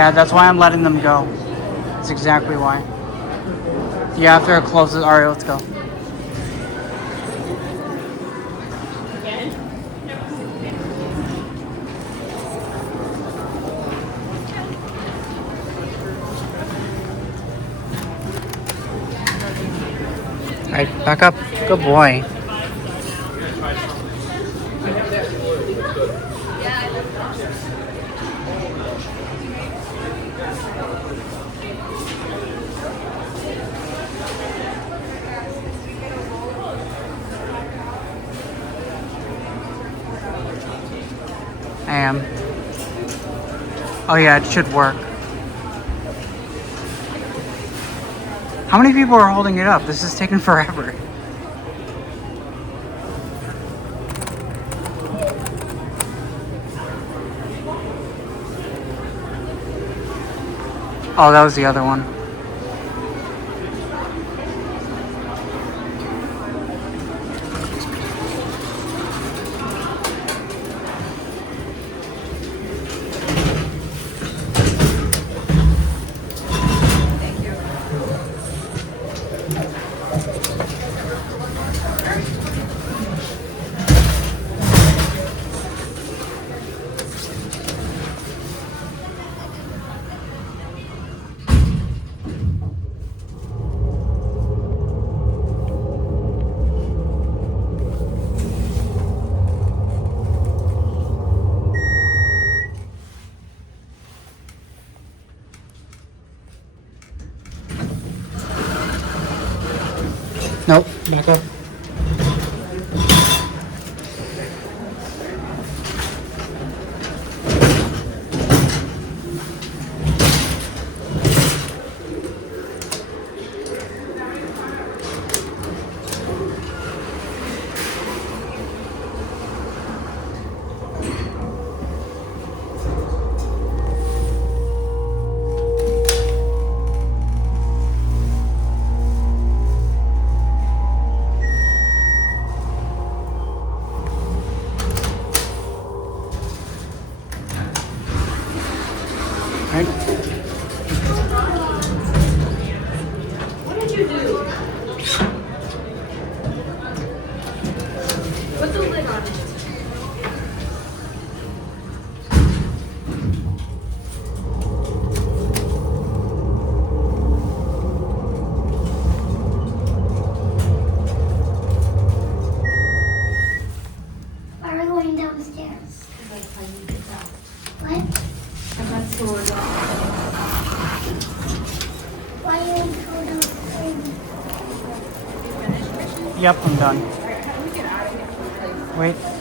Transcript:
Yeah, that's why I'm letting them go. That's exactly why. Yeah, after it closes. Alright, let's go. Alright, back up. Good boy. I am. Oh yeah, it should work. How many people are holding it up? This is taking forever. Oh, that was the other one. Nope, back up. Right. What did you do? Put the lid on it. Why are we going downstairs? What? Why are you going downstairs? Yep, I'm done. Wait.